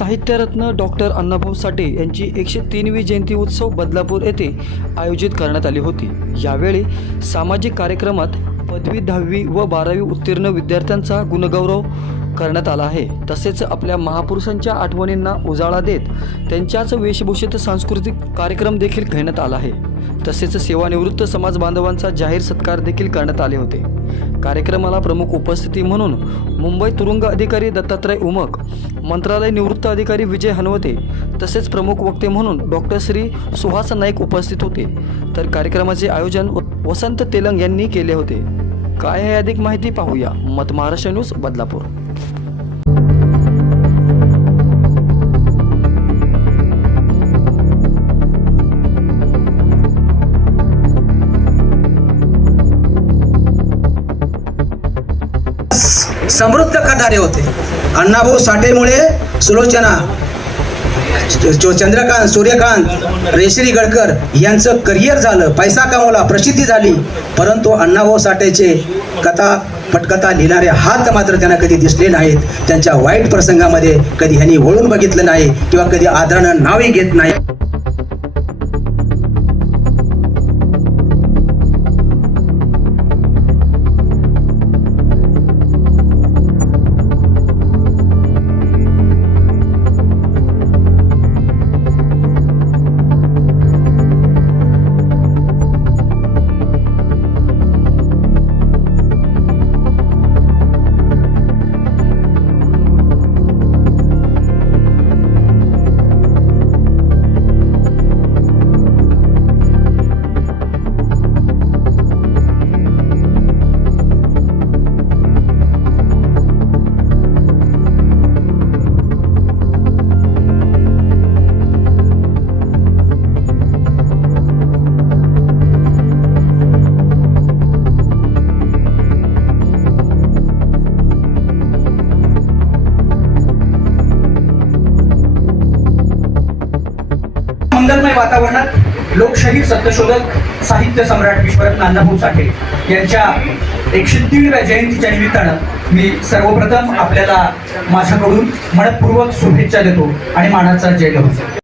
साहित्यरत्न डॉक्टर अण्णाभाऊ साठे यांची एकशे तीनवी जयंती उत्सव बदलापूर येथे आयोजित करण्यात आली होती. यावेळी सामाजिक कार्यक्रमात पदवी दहावी व बारावी उत्तीर्ण विद्यार्थ्यांचा गुणगौरव करण्यात आला आहे. तसेच आपल्या महापुरुषांच्या आठवणींना उजाळा देत त्यांच्याच वेशभूषेत सांस्कृतिक कार्यक्रम देखील घेण्यात आला आहे. तसेच सेवानिवृत्त समाज बांधवांचा जाहीर सत्कार देखील करण्यात आले होते. कार्यक्रमाला प्रमुख उपस्थिती म्हणून मुंबई तुरुंग अधिकारी दत्तात्रय उमक मंत्रालय निवृत्त अधिकारी विजय हनवते तसेच प्रमुख वक्ते म्हणून डॉक्टर श्री सुहास नाईक उपस्थित होते. तर कार्यक्रमाचे आयोजन वसंत तेलंग यांनी केले होते. काय आहे अधिक माहिती पाहूया. मत महाराष्ट्र न्यूज बदलापूर. समृद्ध करणारे होते. अण्णाभाऊ साठेमुळे सुलोचना. चंद्रकांत सूर्यकांत रेश्री गडकर यांचं करिअर झालं पैसा कमवला प्रसिद्धी झाली परंतु अण्णाभाऊ साठेचे कथा पटकथा लिहिणारे हात मात्र त्यांना कधी दिसले नाहीत. त्यांच्या वाईट प्रसंगामध्ये कधी ह्यांनी वळून बघितलं नाही किंवा कधी आदरानं नावही घेत नाही. मंगलमय वातावरणात लोकशाही सत्यशोधक साहित्य सम्राट विश्वरत्न नानाभाऊ साठे यांच्या एकशे दीडव्या जयंतीच्या निमित्तानं मी सर्वप्रथम आपल्याला माझ्याकडून मनपूर्वक शुभेच्छा देतो आणि मानाचा जय लावतो